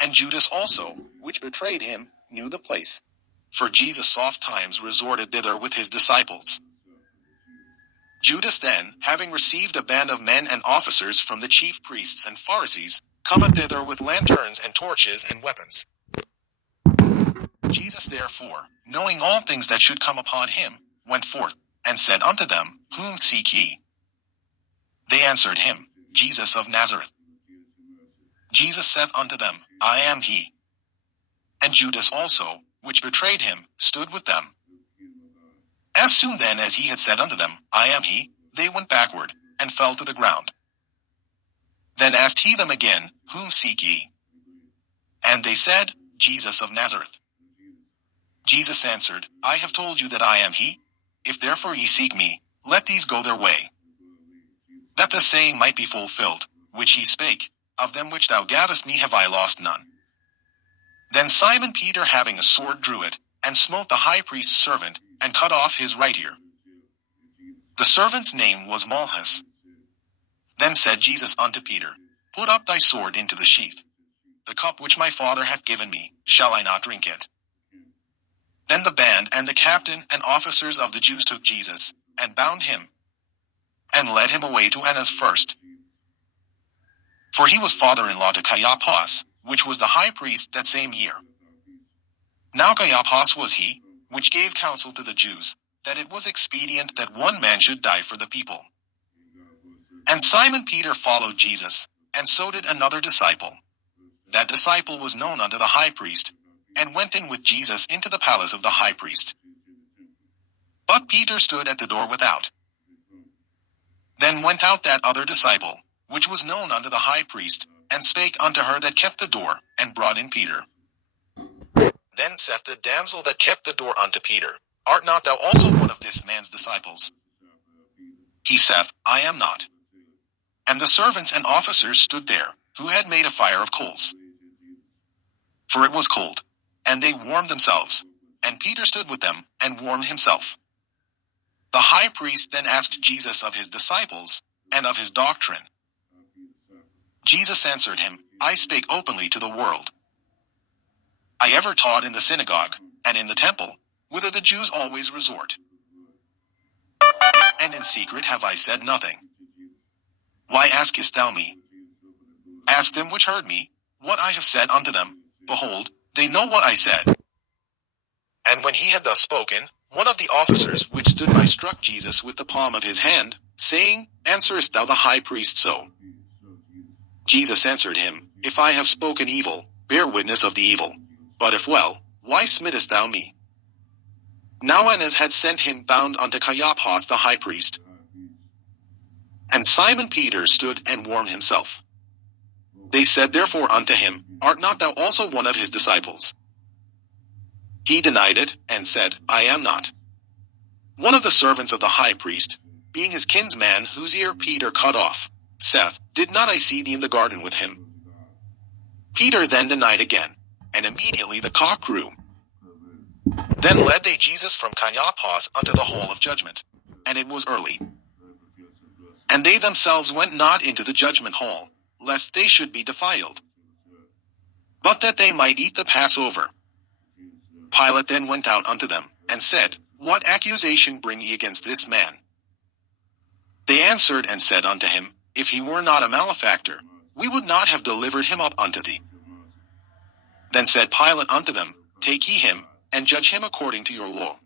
And Judas also, which betrayed him, knew the place. For Jesus oft times resorted thither with his disciples. Judas then, having received a band of men and officers from the chief priests and Pharisees, cometh thither with lanterns and torches and weapons. Jesus therefore, knowing all things that should come upon him, went forth, and said unto them, Whom seek ye? They answered him, Jesus of Nazareth. Jesus said unto them, I am he. And Judas also, which betrayed him, stood with them. As soon then as he had said unto them, I am he, they went backward, and fell to the ground. Then asked he them again, Whom seek ye? And they said, Jesus of Nazareth. Jesus answered, I have told you that I am he. If therefore ye seek me, let these go their way. That the saying might be fulfilled, which he spake, Of them which thou gavest me have I lost none. Then Simon Peter having a sword drew it, and smote the high priest's servant, and cut off his right ear. The servant's name was Malchus. Then said Jesus unto Peter, Put up thy sword into the sheath. The cup which my Father hath given me, shall I not drink it? Then the band and the captain and officers of the Jews took Jesus, and bound him, and led him away to Annas first. For he was father-in-law to Caiaphas, which was the high priest that same year. Now Caiaphas was he, which gave counsel to the Jews, that it was expedient that one man should die for the people. And Simon Peter followed Jesus, and so did another disciple. That disciple was known unto the high priest, and went in with Jesus into the palace of the high priest. But Peter stood at the door without. Then went out that other disciple, which was known unto the high priest, and spake unto her that kept the door, and brought in Peter. Then saith the damsel that kept the door unto Peter, Art not thou also one of this man's disciples? He saith, I am not. And the servants and officers stood there, who had made a fire of coals. For it was cold, and they warmed themselves, and Peter stood with them, and warmed himself. The high priest then asked Jesus of his disciples, and of his doctrine. Jesus answered him, I spake openly to the world. I ever taught in the synagogue, and in the temple, whither the Jews always resort. And in secret have I said nothing. Why askest thou me? Ask them which heard me, what I have said unto them. Behold, they know what I said. And when he had thus spoken, one of the officers which stood by struck Jesus with the palm of his hand, saying, Answerest thou the high priest so? Jesus answered him, If I have spoken evil, bear witness of the evil. But if well, why smittest thou me? Now Annas had sent him bound unto Caiaphas the high priest. And Simon Peter stood and warmed himself. They said therefore unto him, Art not thou also one of his disciples? He denied it, and said, I am not. One of the servants of the high priest, being his kinsman whose ear Peter cut off, saith, Did not I see thee in the garden with him? Peter then denied again, and immediately the cock crew. Then led they Jesus from Caiaphas unto the hall of judgment, and it was early. And they themselves went not into the judgment hall, lest they should be defiled, but that they might eat the Passover. Pilate then went out unto them, and said, What accusation bring ye against this man? They answered and said unto him, If he were not a malefactor, we would not have delivered him up unto thee. Then said Pilate unto them, Take ye him, and judge him according to your law.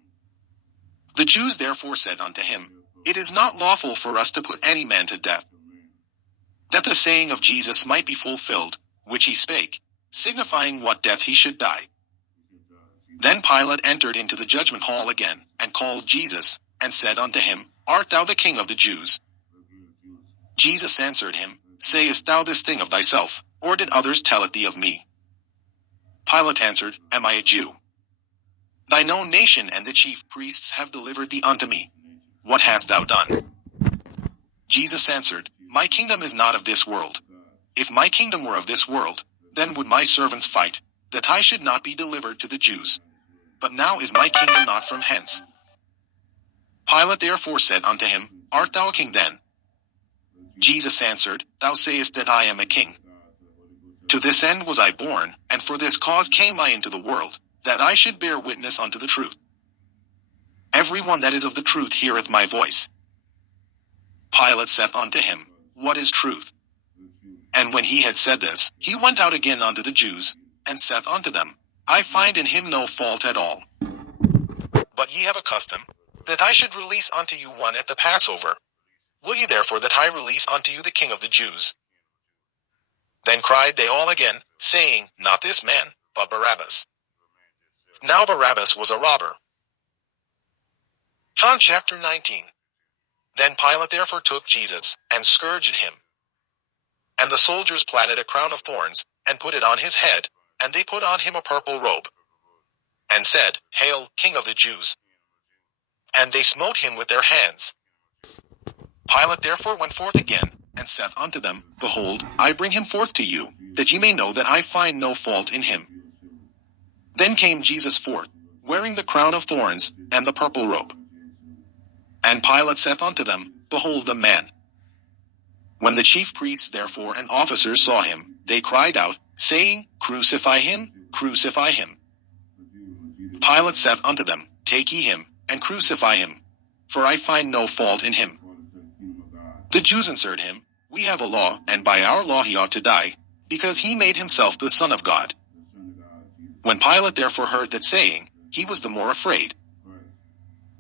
The Jews therefore said unto him, It is not lawful for us to put any man to death. That the saying of Jesus might be fulfilled, which he spake, signifying what death he should die. Then Pilate entered into the judgment hall again, and called Jesus, and said unto him, Art thou the king of the Jews? Jesus answered him, Sayest thou this thing of thyself, or did others tell it thee of me? Pilate answered, Am I a Jew? Thine own nation and the chief priests have delivered thee unto me. What hast thou done? Jesus answered, My kingdom is not of this world. If my kingdom were of this world, then would my servants fight, that I should not be delivered to the Jews. But now is my kingdom not from hence. Pilate therefore said unto him, Art thou a king then? Jesus answered, Thou sayest that I am a king. To this end was I born, and for this cause came I into the world, that I should bear witness unto the truth. Every one that is of the truth heareth my voice. Pilate saith unto him, What is truth? And when he had said this, he went out again unto the Jews, and saith unto them, I find in him no fault at all. But ye have a custom, that I should release unto you one at the Passover. Will ye therefore that I release unto you the King of the Jews? Then cried they all again, saying, Not this man, but Barabbas. Now Barabbas was a robber. John chapter 19. Then Pilate therefore took Jesus, and scourged him. And the soldiers platted a crown of thorns, and put it on his head, and they put on him a purple robe, and said, Hail, King of the Jews! And they smote him with their hands. Pilate therefore went forth again, and saith unto them, Behold, I bring him forth to you, that ye may know that I find no fault in him. Then came Jesus forth, wearing the crown of thorns, and the purple robe. And Pilate saith unto them, Behold the man. When the chief priests therefore and officers saw him, they cried out, saying, Crucify him, crucify him. Pilate saith unto them, Take ye him, and crucify him, for I find no fault in him. The Jews answered him, We have a law, and by our law he ought to die, because he made himself the Son of God. When Pilate therefore heard that saying, he was the more afraid,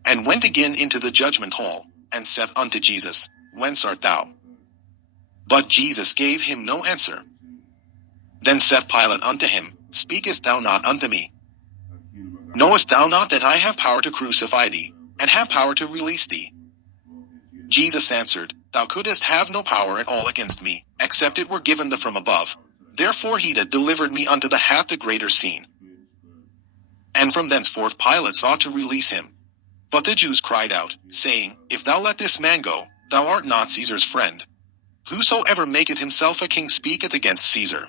and went again into the judgment hall, and saith unto Jesus, Whence art thou? But Jesus gave him no answer. Then saith Pilate unto him, Speakest thou not unto me? Knowest thou not that I have power to crucify thee, and have power to release thee? Jesus answered, Thou couldest have no power at all against me, except it were given thee from above. Therefore he that delivered me unto thee hath the greater sin. And from thenceforth Pilate sought to release him. But the Jews cried out, saying, If thou let this man go, thou art not Caesar's friend. Whosoever maketh himself a king speaketh against Caesar.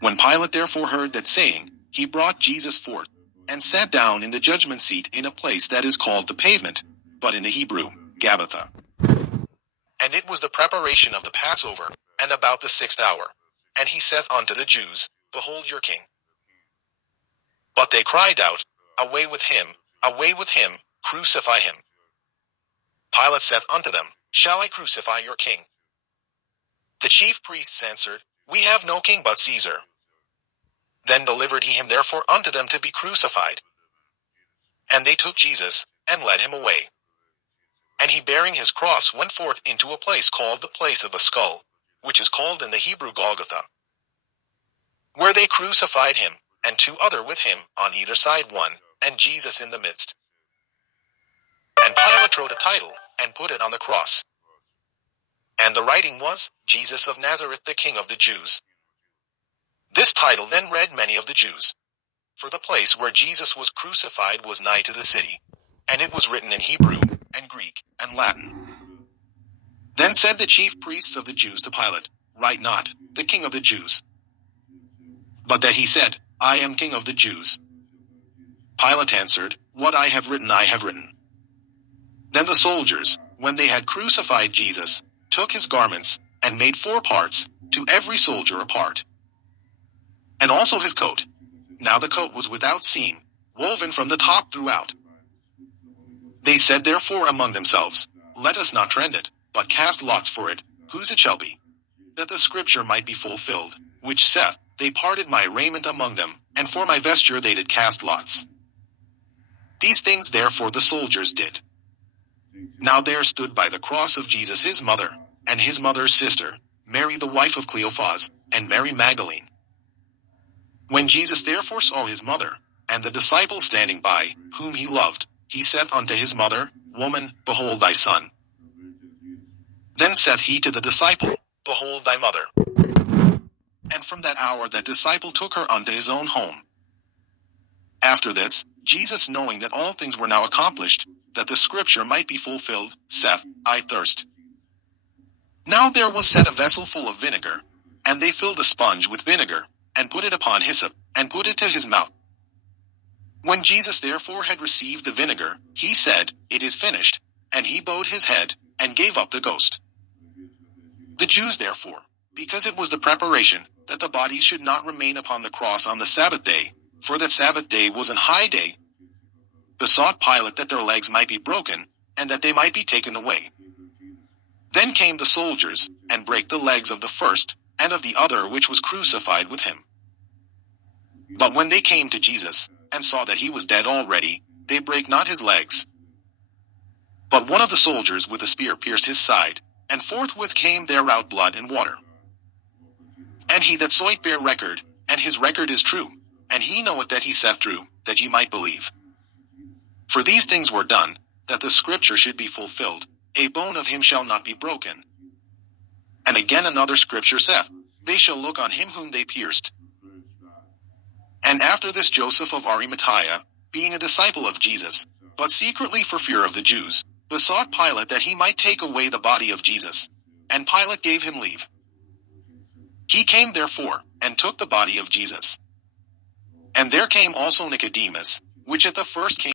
When Pilate therefore heard that saying, he brought Jesus forth, and sat down in the judgment seat in a place that is called the Pavement, but in the Hebrew, Gabbatha. And it was the preparation of the Passover, and about the 6th hour. And he saith unto the Jews, Behold your king. But they cried out, Away with him, crucify him. Pilate saith unto them, Shall I crucify your king? The chief priests answered, We have no king but Caesar. Then delivered he him therefore unto them to be crucified. And they took Jesus, and led him away. And he bearing his cross went forth into a place called the place of a skull, which is called in the Hebrew Golgotha. Where they crucified him, and 2 other with him, on either side one, and Jesus in the midst. And Pilate wrote a title, and put it on the cross. And the writing was, Jesus of Nazareth, the King of the Jews. This title then read many of the Jews. For the place where Jesus was crucified was nigh to the city, and it was written in Hebrew, and Greek, and Latin. Then said the chief priests of the Jews to Pilate, Write not, the King of the Jews, but that he said, I am King of the Jews. Pilate answered, What I have written I have written. Then the soldiers, when they had crucified Jesus, took his garments, and made 4 parts, to every soldier a part. And also his coat. Now the coat was without seam, woven from the top throughout. They said therefore among themselves, Let us not rend it, but cast lots for it, whose it shall be, that the scripture might be fulfilled, which saith, They parted my raiment among them, and for my vesture they did cast lots. These things therefore the soldiers did. Now there stood by the cross of Jesus his mother, and his mother's sister, Mary the wife of Cleophas, and Mary Magdalene. When Jesus therefore saw his mother, and the disciple standing by, whom he loved, he saith unto his mother, Woman, behold thy son. Then saith he to the disciple, Behold thy mother. And from that hour that disciple took her unto his own home. After this, Jesus, knowing that all things were now accomplished, that the scripture might be fulfilled, saith, I thirst. Now there was set a vessel full of vinegar, and they filled a sponge with vinegar, and put it upon hyssop, and put it to his mouth. When Jesus therefore had received the vinegar, he said, It is finished, and he bowed his head, and gave up the ghost. The Jews therefore, because it was the preparation, that the bodies should not remain upon the cross on the Sabbath day, for that Sabbath day was an high day, besought Pilate that their legs might be broken, and that they might be taken away. Then came the soldiers, and brake the legs of the first, and of the other which was crucified with him. But when they came to Jesus, and saw that he was dead already, they brake not his legs. But one of the soldiers with a spear pierced his side, and forthwith came there out blood and water. And he that saw it bare record, and his record is true, and he knoweth that he saith true, that ye might believe. For these things were done, that the scripture should be fulfilled, a bone of him shall not be broken. And again another scripture saith, they shall look on him whom they pierced. And after this Joseph of Arimathea, being a disciple of Jesus, but secretly for fear of the Jews, besought Pilate that he might take away the body of Jesus. And Pilate gave him leave. He came therefore, and took the body of Jesus. And there came also Nicodemus, which at the first came